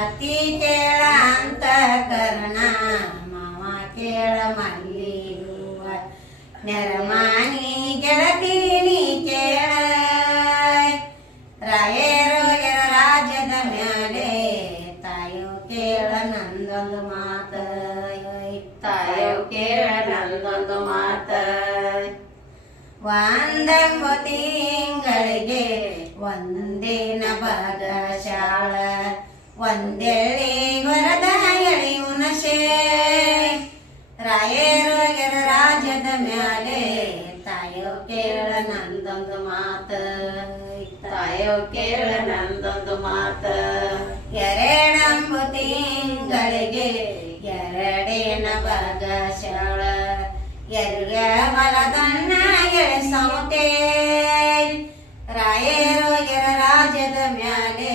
ಅತಿ ಕೇಳ ಅಂತ ಕರ್ಣ ಮಾವ ಕೇಳ ಮಲ್ಲಿ ಹೂವ ನೆರಮಾನಿ ಗೆಳತೀನಿ ಕೇಳ ರಾಯರೋಗ್ಯರ ರಾಜ್ಯದ ಮ್ಯಾಲೆ ತಾಯೋ ಕೇಳ ನಂದೊಂದು ಮಾತ ತಾಯೋ ಕೇಳ ನಂದೊಂದು ಮಾತ ಒಂದಂಬ ತಿಂಗಳಿಗೆ ಒಂದೇನ ಭಾಗ ಶಾಳ ಒಂದೆಳ್ಳಿ ವರದ ಎಳಿ ಉಣಶೆ ರಾಯರೋಗ್ಯರ ರಾಜ್ಯದ ಮ್ಯಾಲೆ ತಾಯೋ ಕೇಳ ನಂದೊಂದು ಮಾತ ತಾಯೋ ಕೇಳ ನಂದೊಂದು ಮಾತ ಎರಡಂಬ ತಿಂಗಳಿಗೆ ಎರಡೇನ ಭಾಗ ಶಾಳ ಎರ್ಗ ಮಲದನ್ನ ಎಳೆಸೌತೆ ರಾಯರೋಗ್ಯರ ರಾಜ್ಯದ ಮ್ಯಾಲೆ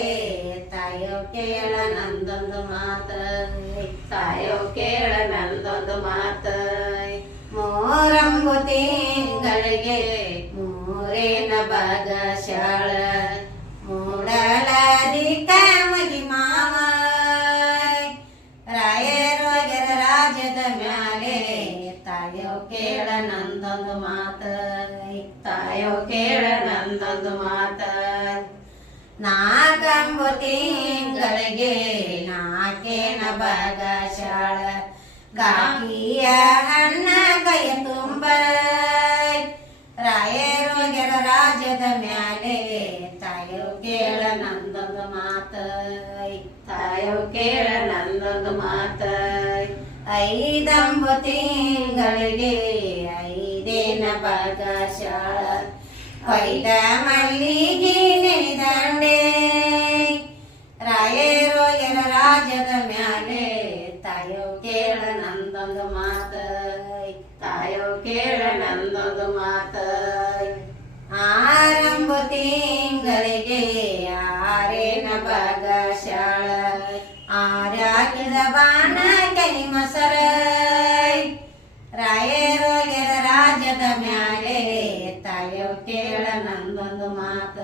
ತಾಯೋ ಕೇಳ ನಂದೊಂದು ಮಾತ ತಾಯೋ ಕೇಳ ನಂದೊಂದು ಮಾತ ಮೂರಂಬು ತಿಂಗಳಿಗೆ ಮೂರೇನ ಭಾಗ ಶಾಳ ಮೂಡಲಾದಿಕ ಮಗಿ ಮಾವ ರಾಯರೋಗ್ಯರ ರಾಜ್ಯದ ಮ್ಯಾಲೆ ತಾಯೋ ಕೇಳ ನಂದೊಂದು ಮಾತ ತಾಯೋ ಕೇಳ ನಂದೊಂದು ಮಾತ ನಾಲ್ಕಂಬು ತಿಂಗಳಿಗೆ ನಾಲ್ಕೇನ ಭಾಗ ಶಾಳ ಗಾಕಿಯ ಅಣ್ಣ ಕೈ ತುಂಬ ರಾಯರೋಗ್ಯರ ರಾಜ್ಯದ ಮ್ಯಾಲೆ ತಾಯೋ ಕೇಳ ನಂದೊಂದು ಮಾತ ತಾಯೋ ಕೇಳ ನಂದೊಂದು ಮಾತ ಐದಂಬು ತಿಂಗಳಿಗೆ ಐದೇನ ಭಾಗ ಶಾಳ ಕೊಯ್ದ ಮಲ್ಲಿಗೆ ನೆನೆದಂಡೆ ರಾಯರೋಗ್ಯರ ರಾಜ್ಯದ ಮ್ಯಾಲೆ ತಾಯೋ ಕೇಳ ನಂದೊಂದು ಮಾತ ತಾಯೋ ಕೇಳ ನಂದೊಂದು ಮಾತ ಆರಂಬು ತಿಂಗಳಿಗೆ ಆರೇನ ಭಾಗ ಶಾಳ ಆರ್ಯಾಕಿದ ಬಾಣ ಕೈ ಮೊಸರ ರಾಯರೋಗ್ಯರ ರಾಜ್ಯದ ಮ್ಯಾಲೆ ತಾಯೋ ಕೇಳ ನಂದೊಂದು ಮಾತ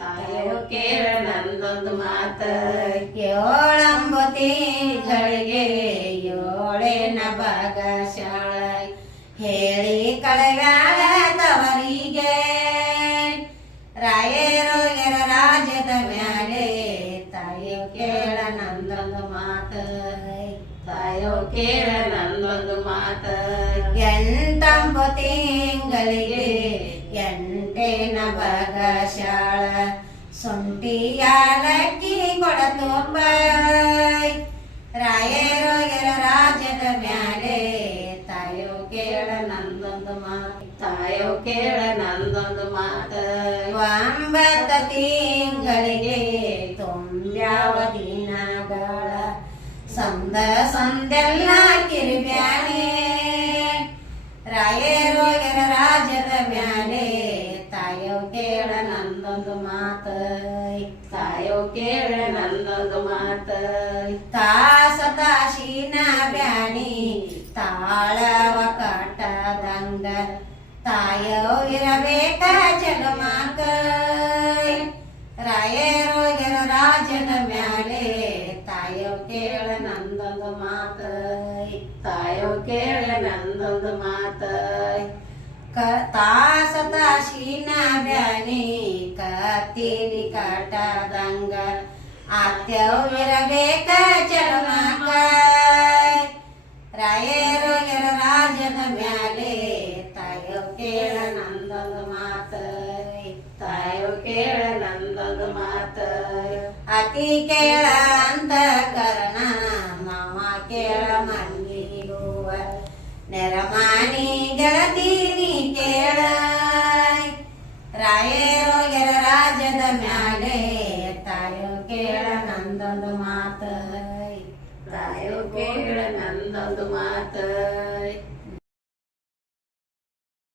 ತಾಯೋ ಕೇಳ ನಂದೊಂದು ಮಾತ ಏಳಂಬು ತಿಂಗಳಿಗೆ ಏಳೇನ ಭಾಗ ಶಾಳ ಹೇಳಿ ಕಳವ್ಯಾಳ ತವರಿಗೆ ರಾಯರೋಗ್ಯರ ರಾಜ್ಯದ ಮ್ಯಾಲೆ ತಾಯೋ ಕೇಳ ನಂದೊಂದು ಮಾತ ತಾಯೋ ಕೇಳ ನಂದೊಂದು ಮಾತ ಎಂಟಂಬು ತಿಂಗಳಿಗೆ ಎಂಟೇನ ಭಾಗ ಶಾಳ ಶುಂಠಿಯಾಲಕ್ಕಿ ಕೊಡತುಂಬ ರಾಯರೋಗ್ಯರ ರಾಜ್ಯದ ಮ್ಯಾಲೆ ತಾಯೋ ಕೇಳ ನಂದೊಂದು ಮಾತ ತಾಯೋ ಕೇಳ ನಂದೊಂದು ಮಾತ ಒಂಬತ್ತು ತಿಂಗಳಿಗೆ ತುಂಬ್ಯಾವ ದಿನಗಳ ಸಂದ ಸಂದೆಲ್ಲ ಕಿರಿಬ್ಯಾನೆ ರಾಯರೋಗ್ಯರ ರಾಜ್ಯದ ಮ್ಯಾಲೆ ತಾಯೋ ಕೇಳ ನಂದೊಂದು ಮಾತ ತಾಯೋ ಕೇಳ ನಂದೊಂದು ಮಾತ ತಾಸ ತಾಶಿನ ಬ್ಯಾನಿ ತಾಳವ ಕಟ್ಟದಂಗ ತಾಯೋ ಇರಬೇಕ ಜಗಮಾಕ ರಾಯರೋಗ್ಯರ ರಾಜ್ಯದ ಮ್ಯಾಲೆ ತಾಯೋ ಕೇಳ ನಂದೊಂದು ಮಾತ ತಾಯೋ ಕೇಳ ನಂದೊಂದು ಮಾತ ತಾಸ ತಾಶಿನ ಬ್ಯಾನಿ ಕತ್ತೀನಿ ಕಟ್ಟದಂಗ ಆತ್ಯವ್ ಇರಬೇಕ ಜಗಮಾಕ ರಾಯರೋಗ್ಯರ ರಾಜ್ಯದ ಮ್ಯಾಲೆ ತಾಯೋ ಕೇಳ ನಂದೊಂದು ಮಾತ ತಾಯೋ ಕೇಳ ನಂದೊಂದು ಮಾತ ಅತಿ ಕೇಳ ಅಂತ ಕರ್ಣ ಮಾವ ಕೇಳ ಮಲ್ಲಿ ಹೂವ ನೆರಮಾನಿ ಗೆಳತೀನಿ ಕೇಳ ರಾಯರೋಗ್ಯರ ರಾಜ್ಯದ ಮ್ಯಾಲೆ ತಾಯೋ ಕೇಳ ನಂದೊಂದು ಮಾತ ತಾಯೋ ಕೇಳ ನಂದೊಂದು ಮಾತ